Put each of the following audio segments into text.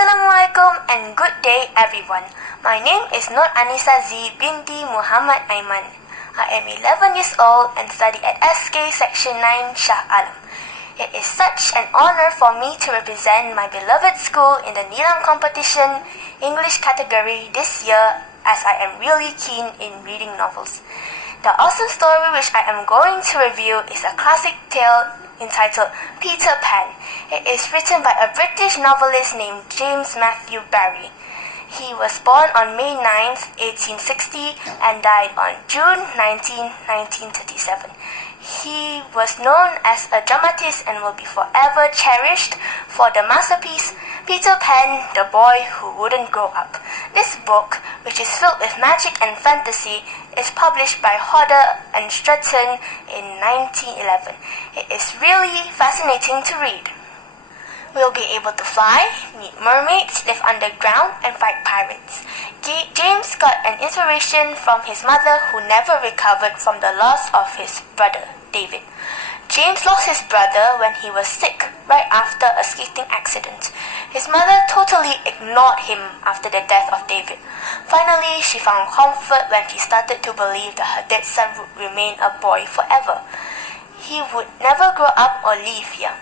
Assalamualaikum and good day everyone. My name is Nur Anissa Z binti Muhammad Aiman. I am 11 years old and study at SKS9 Shah Alam. It is such an honor for me to represent my beloved school in the Nilam competition English category this year, as I am really keen in reading novels. The awesome story which I am going to review is a classic tale entitled Peter Pan. It is written by a British novelist named James Matthew Barrie. He was born on May 9th, 1860 and died on June 19, 1937. He was known as a dramatist and will be forever cherished for the masterpiece Peter Pan, the Boy Who Wouldn't Grow Up. This book, which is filled with magic and fantasy, is published by Hodder and Stretton in 1911. It is really fascinating to read. We'll be able to fly, meet mermaids, live underground, and fight pirates. James got an inspiration from his mother, who never recovered from the loss of his brother, David. James lost his brother when he was sick, right after a skating accident. His mother totally ignored him after the death of David. Finally, she found comfort when she started to believe that her dead son would remain a boy forever. He would never grow up or leave here.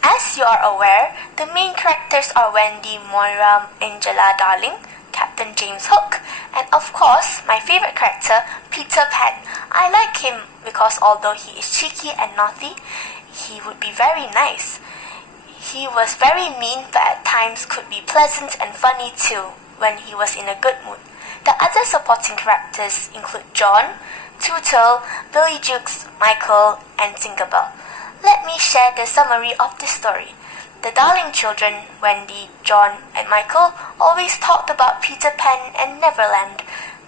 As you are aware, the main characters are Wendy, Moira, Angela Darling, Captain James Hook, and of course, my favorite character, Peter Pan. I like him because although he is cheeky and naughty, he would be very nice. He was very mean, but at times could be pleasant and funny too when he was in a good mood. The other supporting characters include John, Tootle, Billy Jukes, Michael, and Tinkerbell. Let me share the summary of this story. The Darling children, Wendy, John, and Michael, always talked about Peter Pan and Neverland.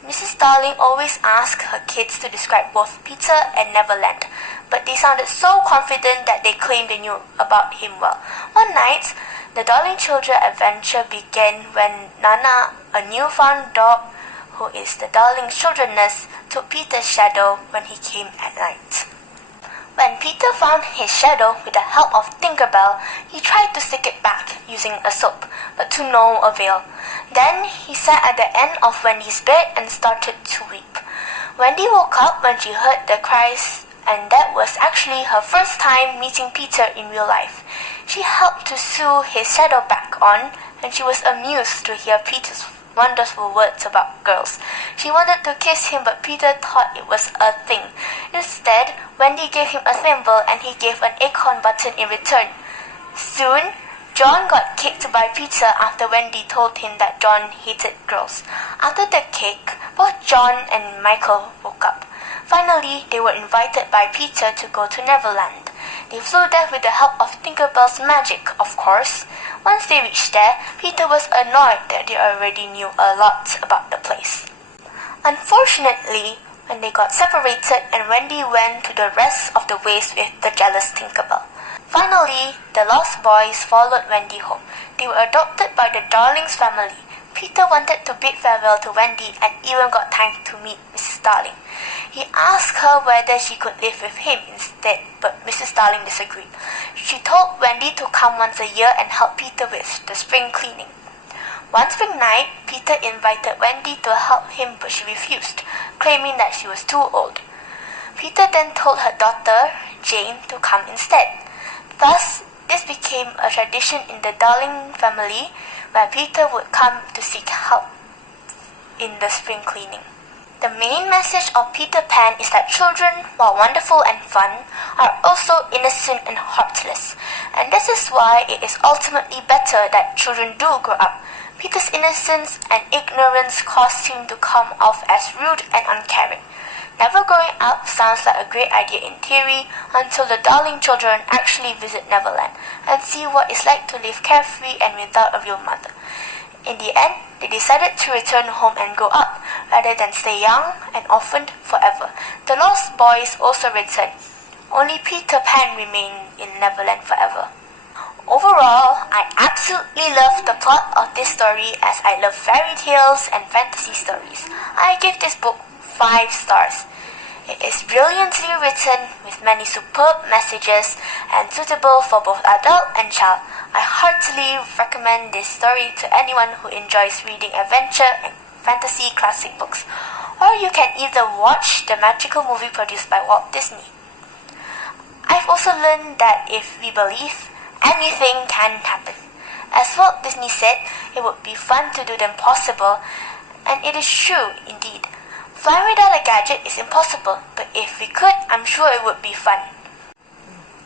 Mrs. Darling always asked her kids to describe both Peter and Neverland, but they sounded so confident that they claimed they knew about him well. One night, the Darling children adventure began when Nana, a newfound dog who is the Darling children's nurse, took Peter's shadow when he came at night. When Peter found his shadow with the help of Tinkerbell, he tried to stick it back using a soap, but to no avail. Then he sat at the end of Wendy's bed and started to weep. Wendy woke up when she heard the cries, and that was actually her first time meeting Peter in real life. She helped to sew his shadow back on, and she was amused to hear Peter's wonderful words about girls. She wanted to kiss him, but Peter thought it was a thing. Instead, Wendy gave him a thimble and he gave an acorn button in return. Soon, John got kicked by Peter after Wendy told him that John hated girls. After the kick, both John and Michael woke up. Finally, they were invited by Peter to go to Neverland. They flew there with the help of Tinkerbell's magic, of course. Once they reached there, Peter was annoyed that they already knew a lot about the place. Unfortunately, when they got separated and Wendy went to the rest of the ways with the jealous Tinkerbell. Finally, the lost boys followed Wendy home. They were adopted by the Darling's family. Peter wanted to bid farewell to Wendy and even got time to meet Mrs. Darling. He asked her whether she could live with him instead, but Mrs. Darling disagreed. She told Wendy to come once a year and help Peter with the spring cleaning. One spring night, Peter invited Wendy to help him, but she refused, claiming that she was too old. Peter then told her daughter, Jane, to come instead. Thus, this became a tradition in the Darling family, where Peter would come to seek help in the spring cleaning. The main message of Peter Pan is that children, while wonderful and fun, are also innocent and heartless. And this is why it is ultimately better that children do grow up. Peter's innocence and ignorance caused him to come off as rude and uncaring. Never growing up sounds like a great idea in theory until the Darling children actually visit Neverland and see what it's like to live carefree and without a real mother. In the end, they decided to return home and grow up, rather than stay young and orphaned forever. The Lost Boys also returned. Only Peter Pan remained in Neverland forever. Overall, I absolutely love the plot of this story as I love fairy tales and fantasy stories. I give this book 5 stars. It is brilliantly written with many superb messages and suitable for both adult and child. I heartily recommend this story to anyone who enjoys reading adventure and fantasy classic books, or you can either watch the magical movie produced by Walt Disney. I've also learned that if we believe, anything can happen. As Walt Disney said, it would be fun to do the impossible, and it is true indeed. Flying without a gadget is impossible, but if we could, I'm sure it would be fun.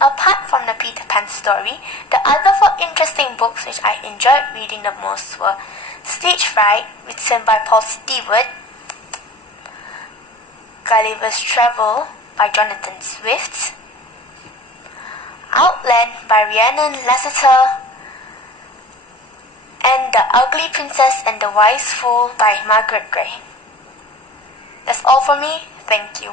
Apart from the Peter Pan story, the other 4 interesting books which I enjoyed reading the most were Stage Fright, written by Paul Stewart, Gulliver's Travel by Jonathan Swift, Outland by Rhiannon Lasseter, and The Ugly Princess and the Wise Fool by Margaret Gray. That's all for me. Thank you.